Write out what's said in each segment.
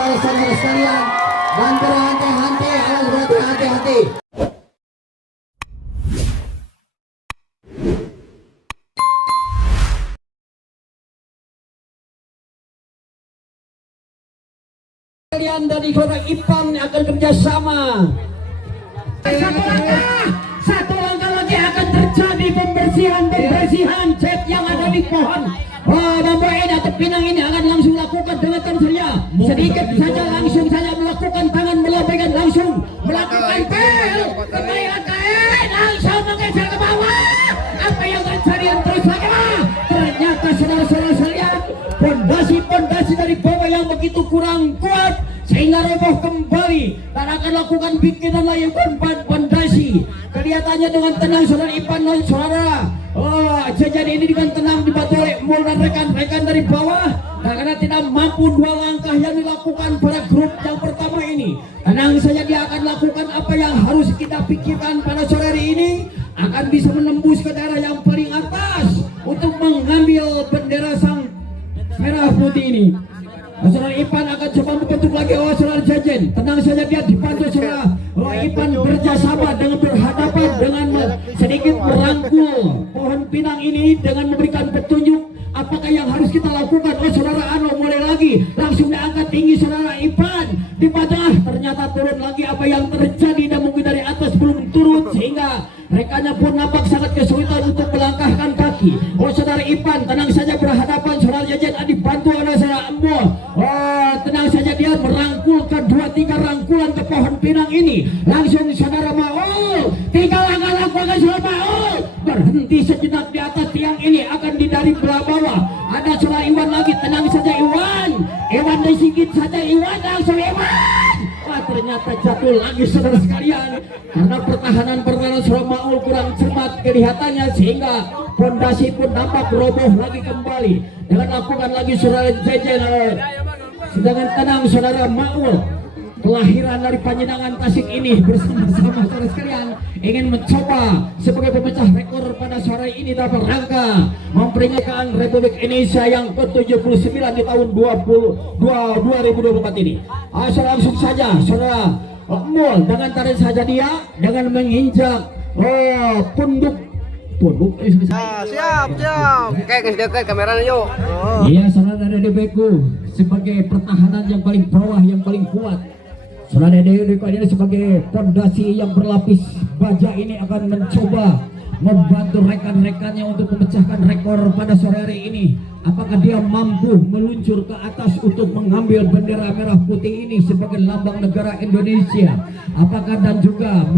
saudara-saudara sekalian, dan berhenti-henti, harus berhati-hati. Kalian dari Kota Ipan akan kerjasama. Satu langkah lagi akan terjadi pembersihan cat yang ada di pohon. Bambu ini atau pinang ini akan langsung lakukan dengan saya. Sedikit saja langsung saja melakukan tangan melambaikan langsung melakukan pel kembalikan kain langsung menggeser ke bawah. Apa yang terjadi yang terus lagi? Ternyata saudara-saudara sekalian, pondasi dari bawah yang begitu kurang kuat sehingga roboh kembali dan akan lakukan bikinan lain pondasi. Kelihatannya dengan tenang saudara Ipan dan saudara. Jadi ini dengan tenang dibantu oleh Mul dan rekan-rekan dari bawah. Dan karena tidak mampu dua langkah yang dilakukan pada grup yang pertama ini, tenang saja dia akan lakukan apa yang harus kita pikirkan pada sore hari ini. Akan bisa menembus ke daerah yang paling atas untuk mengambil bendera sang merah putih ini. Saudara Ipan akan coba membentuk lagi saudara Jajen. Tenang saja dia dibantu saudara Ipan kerjasama dengan berhadapan dengan sedikit merangkul pohon pinang ini dengan memberikan petunjuk apakah yang harus kita lakukan. Saudara Ano mulai lagi langsung diangkat tinggi saudara Ipan di bawah. Ternyata turun lagi apa yang terjadi dan mungkin dari atas belum turun sehingga rekannya pun nampak sangat kesulitan untuk melangkahkan kaki. Saudara Ipan tenang saja berhadapan saudara Jajen dibantu oleh saudara Ambo. Tenang saja dia merangkul ke 2-3 rangkulan ke pohon pinang ini. Langsung saudara Maul 3 langkah lakukan saudara Maul berhenti sejenak di atas tiang ini akan dari belah bawah. Ada saudara Iwan lagi, tenang saja Iwan dari sikit saja Iwan langsung Iwan. Ternyata jatuh lagi saudara sekalian karena pertahanan saudara Maul kurang cermat kelihatannya sehingga pondasi pun nampak roboh lagi kembali. Dengan lakukan lagi saudara Jejen. Sedangkan tenang saudara Maul kelahiran dari Panjenengan Tasik ini bersama-sama saudara sekalian ingin mencoba sebagai pemecah rekor pada sore ini dalam rangka memperingati Republik Indonesia yang ke-79 di tahun 2024 ini. Saudara langsung saja saudara Mul dengan tarik saja dia dengan menginjak punduk. Siap. Oke, dekat kameranya yuk. Iya, saudara dari Beku sebagai pertahanan yang paling bawah, yang paling kuat. Saudara Dewi ini sebagai pondasi yang berlapis baja ini akan mencoba membantu rekan-rekannya untuk memecahkan rekor pada sore hari ini. Apakah dia mampu meluncur ke atas untuk mengambil bendera merah putih ini sebagai lambang negara Indonesia? Apakah dan juga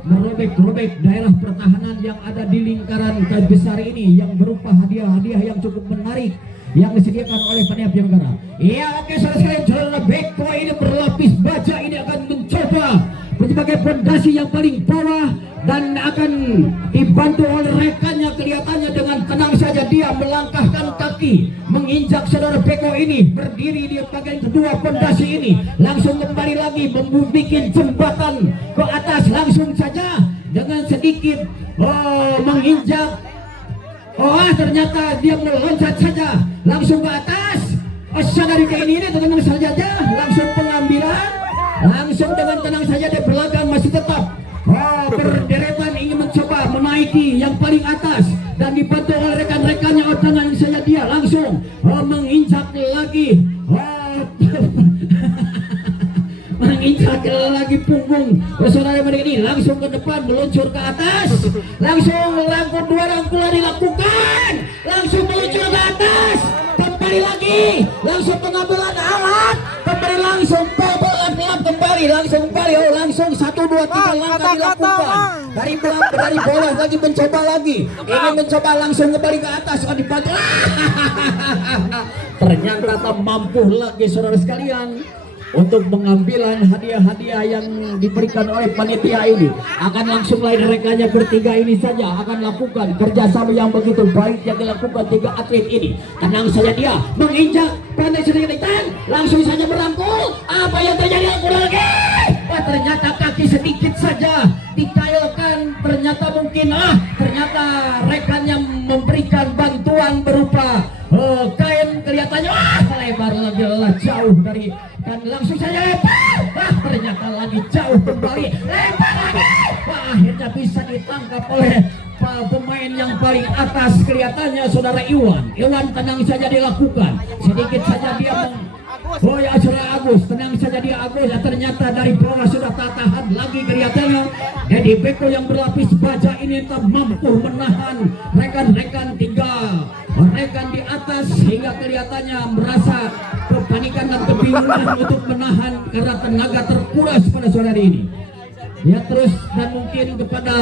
merobek daerah pertahanan yang ada di lingkaran besar ini yang berupa hadiah-hadiah yang cukup menarik yang disediakan oleh panitia penyelenggara. Iya, oke saudara sekalian, saudara Beko ini berlapis baja ini akan mencoba sebagai pondasi yang paling bawah dan akan dibantu oleh rekannya. Kelihatannya dengan tenang saja dia melangkahkan kaki menginjak saudara Beko ini berdiri di bagian kedua pondasi ini. Langsung kembali lagi membuat jembatan ke atas langsung saja dengan sedikit menginjak. Ternyata dia meloncat saja langsung ke atas. Saudari ini tenang saja langsung pengambilan. Langsung dengan tenang saja dia belakang masih tetap berderetan ingin mencoba menaiki yang paling atas dan dibantu oleh rekan-rekannya. Dengan saja dia langsung menginjak lagi menginjak lagi punggung saudara ini langsung ke depan meluncur ke atas. Langsung dua rangkulan dilakukan langsung meluncur ke atas kembali lagi langsung pengambilan alat kembali langsung kembali langsung 1, 2, 3 langkah dilakukan dari bawah lagi mencoba lagi ingin mencoba langsung kembali ke atas dibantu. Ternyata tak mampu lagi saudara sekalian untuk pengambilan hadiah-hadiah yang diberikan oleh panitia ini. Akan langsung lain rekannya bertiga ini saja akan lakukan kerjasama yang begitu baik yang dilakukan 3 atlet ini. Tenang saja dia menginjak pandai sedikit langsung saja merangkul. Apa yang terjadi lagi? Ternyata kaki sedikit saja dikailkan. Ternyata mungkin ternyata rekannya memberikan bantuan berupa kain. Kelihatannya lebar lagi jauh dari dan langsung saja lempar. Ternyata lagi jauh kembali, lempar lagi. Akhirnya bisa ditangkap oleh pemain yang paling atas, kelihatannya saudara Iwan. Tenang saja dilakukan, sedikit saja dia oh ya saudara Agus, tenang saja dia Agus. Ya, ternyata dari bawah sudah tak tahan lagi kelihatannya. Jadi Beko yang berlapis baja ini tak mampu menahan rekan-rekan rekan di atas, hingga kelihatannya merasa kepanikan dan kebingungan untuk menahan karena tenaga terkuras pada sore hari ini. Ya terus, dan mungkin kepada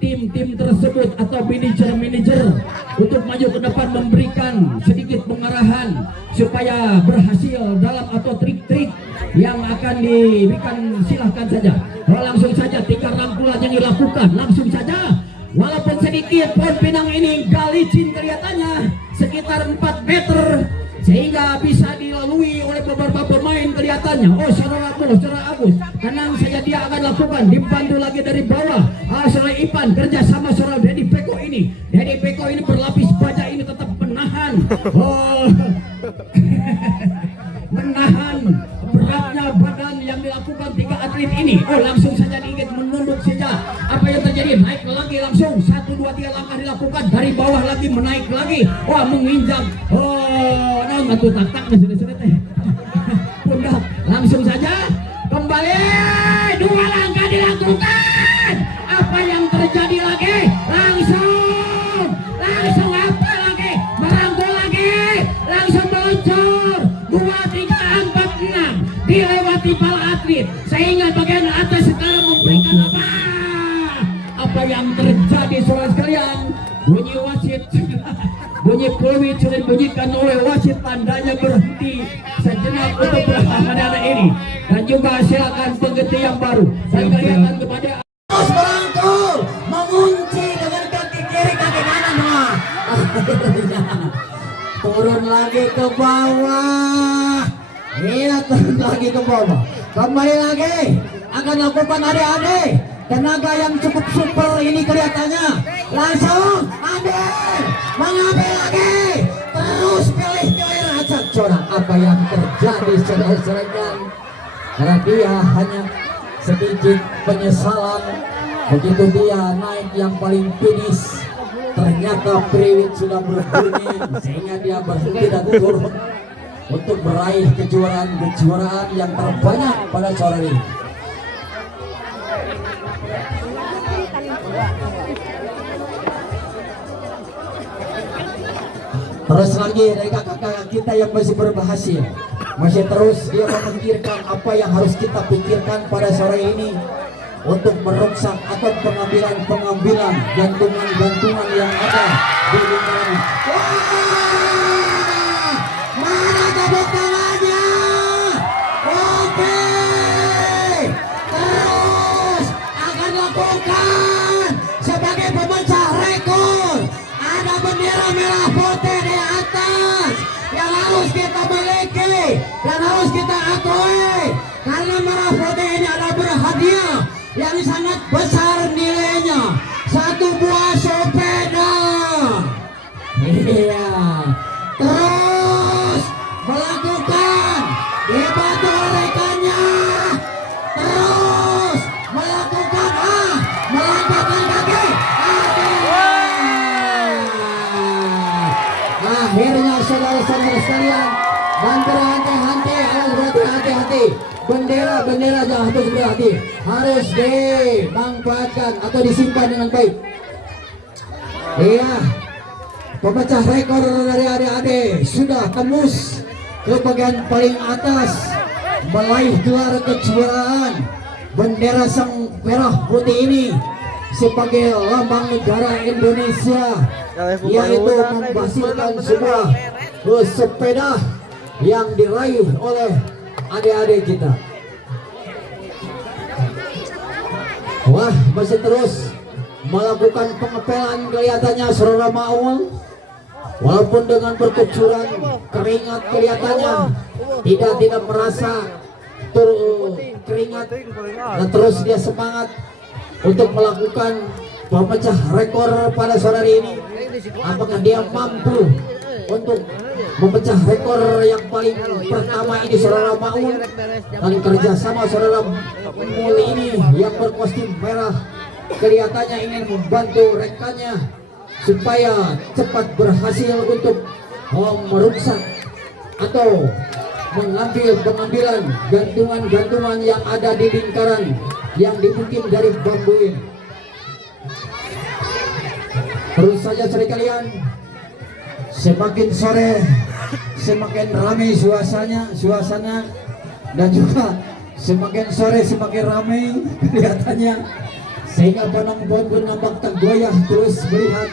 tim-tim tersebut atau manajer untuk maju ke depan memberikan sedikit pengarahan supaya berhasil dalam atau trik-trik yang akan diberikan. Silahkan saja, langsung saja 3 rangkulan yang dilakukan langsung saja. Walaupun sedikit pohon pinang ini galicin kelihatannya sekitar 4 meter, sehingga bisa dilalui oleh beberapa pemain kelihatannya. Oh saudara Agus, tenang saja dia akan lakukan, dibantu lagi dari bawah. Saudara Ipan kerja sama saudara Dedi Beko ini. Dedi Beko ini berlapis baja ini tetap menahan. Menahan beratnya badan yang dilakukan 3 atlet ini. Langsung saja diingat menunduk saja. Apa yang terjadi? Naik lagi langsung 1, 2, 3 langkah dilakukan, dari bawah lagi menaik lagi. Menginjak. Matu tataknya sudah teh. Pundak. Langsung saja kembali 2 langkah dilakukan. Apa yang terjadi lagi? Langsung apa lagi? Merangkul lagi. Langsung meluncur 2, 3, 4, 6 dilewati para atlet, sehingga bagian atas sekarang memberikan apa yang terjadi saudara sekalian. Bunyi wasit, bunyi peluit sudah dibunyikan oleh wasit, tandanya berhenti sejenak untuk pertandingan ini, dan juga silakan pengganti yang baru. Dan kelihatan kepada terus merangkul, mengunci dengan kaki kiri, kaki kanan. Turun lagi ke bawah. Iya, turun lagi ke bawah. Kembali lagi akan lakukan adik-adik. Tenaga yang cukup super ini kelihatannya. Langsung mengambil lagi. Terus pilih acak corak. Apa yang terjadi saudara-saudara? Karena dia hanya sedikit penyesalan. Begitu dia naik yang paling finish, ternyata periwit sudah berbunyi, sehingga dia berhenti dan turun untuk meraih kejuaraan yang terbanyak pada sore ini. Terus lagi dari kakak-kakak kita yang masih berhasil, masih terus dia memikirkan apa yang harus kita pikirkan pada sore ini untuk meruksak atau pengambilan gantungan yang ada di lingkungan. Mana tepuk tangannya? Oke, terus akan lakukan sebagai pemecah rekor. Ada bendera merah putih di atas yang harus kita miliki dan harus kita akui, karena merah putih ini adalah berhadiah yang sangat besar nilainya, 1 buah sepeda. Iya, terus melakukan dibantu rekannya, terus melakukan melangkahkan kaki. Akhirnya saudara-saudara sekalian, dan berhenti-henti, hati-hati. Bendera jangan harus berhati, harus dimanfaatkan atau disimpan dengan baik. Iya, pemecah rekor dari adik-adik sudah tembus ke bagian paling atas, meraih gelar kejuaraan. Bendera sang merah putih ini sebagai lambang negara Indonesia, yaitu menghasilkan sebuah sepeda yang diraih oleh adik-adik kita. Wah, masih terus melakukan pengepelan kelihatannya saudara Maul. Walaupun dengan berkucuran keringat kelihatannya tidak merasa keringat, dan terus dia semangat untuk melakukan pemecah rekor pada sore hari ini. Apakah dia mampu untuk memecah rekor yang paling pertama ini saudara Maun, dan kerjasama saudara Muli ini yang berkostum merah kelihatannya ingin membantu rekannya supaya cepat berhasil untuk merusak atau mengambil pengambilan gantungan-gantungan yang ada di lingkaran yang dibikin dari bambu ini. Terus saja saudara kalian, semakin sore semakin ramai suasana dan juga semakin sore semakin ramai kelihatannya, sehingga penonton pun nampak tergoyah terus melihat.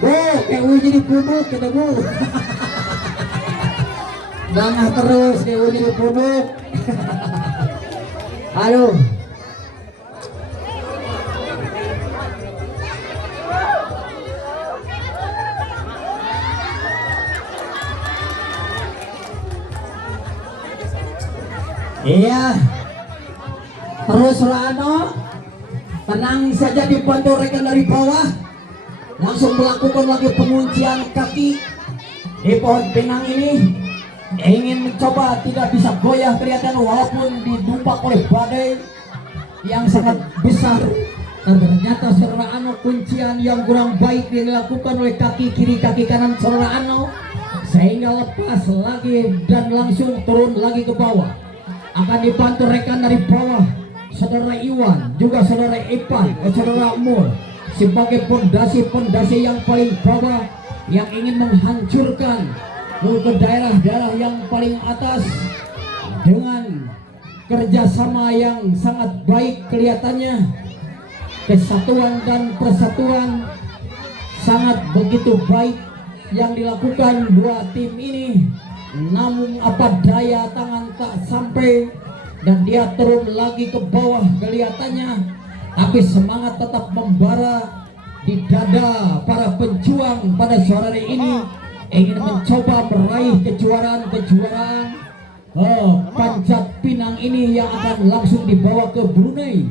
Kayak jadi pupuk ketemu. Dangah terus kayak jadi pupuk. Aduh. Iya, terus Rano tenang saja, dibantu rekan dari bawah langsung melakukan lagi penguncian kaki di pohon pinang ini, ingin mencoba tidak bisa goyah kelihatan walaupun didumpak oleh badai yang sangat besar. Ternyata saudara Ano kuncian yang kurang baik dilakukan oleh kaki kiri kaki kanan saudara Ano, sehingga lepas lagi dan langsung turun lagi ke bawah. Akan dibantu rekan dari bawah saudara Iwan, juga saudara Ipan, saudara Mul sebagai pondasi yang paling bawah yang ingin menghancurkan ke daerah-daerah yang paling atas dengan kerjasama yang sangat baik kelihatannya. Kesatuan dan persatuan sangat begitu baik yang dilakukan dua tim ini. Namun apa daya tangan tak sampai dan dia turun lagi ke bawah kelihatannya, tapi semangat tetap membara di dada para pejuang pada sore hari ini, ingin mencoba meraih kejuaraan Panjat Pinang ini yang akan langsung dibawa ke Brunei.